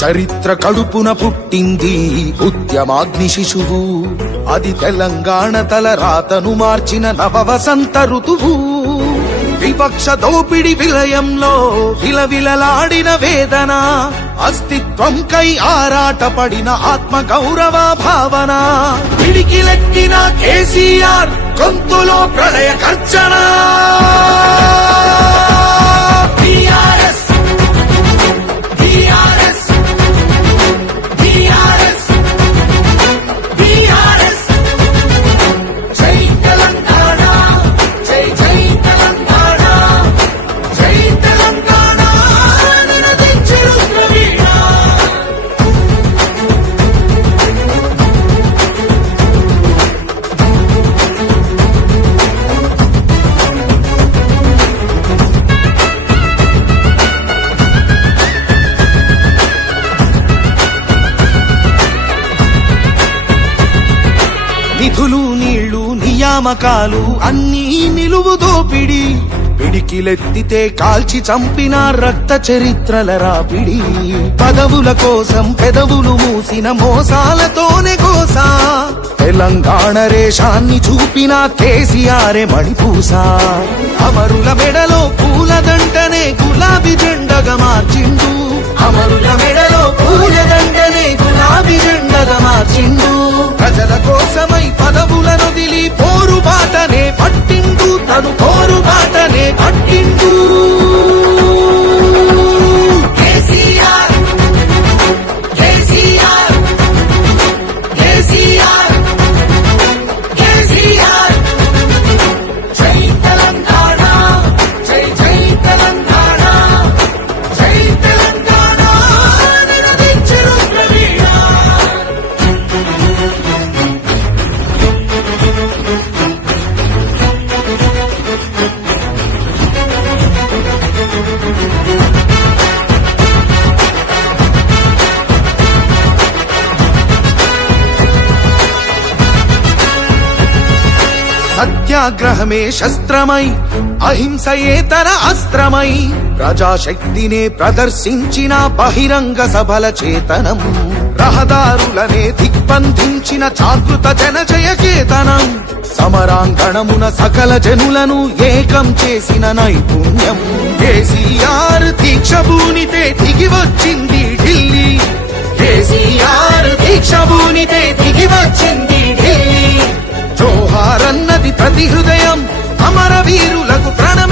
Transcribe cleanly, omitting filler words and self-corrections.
చరిత్ర కడుపున పుట్టింది ఉద్యమాగ్ని శిశువు, అది తెలంగాణ తల రాతను మార్చిన నవవసంత ఋతువు. వివక్ష దోపిడి విలయంలో విలవిలలాడిన వేదన, అస్తిత్వంకై ఆరాటపడిన ఆత్మ గౌరవ భావన. పిడికిలెత్తిన కేసీఆర్ గొంతులో ప్రళయ గర్జన. నిధులు నీళ్లు నియామకాలు అన్నీ నిలువు దోపిడి, పిడికిలెత్తితే కాల్చి చంపిన రక్త చరిత్రల రాపిడి. పదవుల కోసం పెదవులు మూసిన మోసాలతోనే గోసా, తెలంగాణ రేషాన్ని చూపిన కేసీఆరే మణిపూస. అమరుల మెడలో పూలదండనే గులాబీ జెండగా మార్చిండు, అమరుల మెడలో పూలదండనే గులాబీ జెండగా మార్చిండు. ప్రజల కోసమై పదవులను వదిలి పోరుబాటనే పట్టిండు, తను పోరుబాటనే పట్టిండు. కేసీఆర్ కేసీఆర్ కేసీఆర్ కేసీఆర్. జై తెలంగాణ, జై జై తెలంగాణ, జై తెలంగాణ నినదించెను ప్రవీణ. సత్యాగ్రహమే శస్త్రమై, అహింసయేతర అస్త్రమై, ప్రజాశక్తినే ప్రదర్శించిన బహిరంగ సభల చేతనం. రహదారులనే దిగ్బంధించిన జాగృత జనజయ కేతనం. సమరాంగణమున సకల జనులను ఏకం చేసిన నైపుణ్యం. కేసీఆర్ దీక్ష భూనితే దిగి వచ్చింది ఢిల్లీ, కేసీఆర్ దీక్ష భూనితే దిగి వచ్చింది ఢిల్లీ. జోహారన్నది ప్రతి హృదయం, అమరవీరులకు ప్రణం.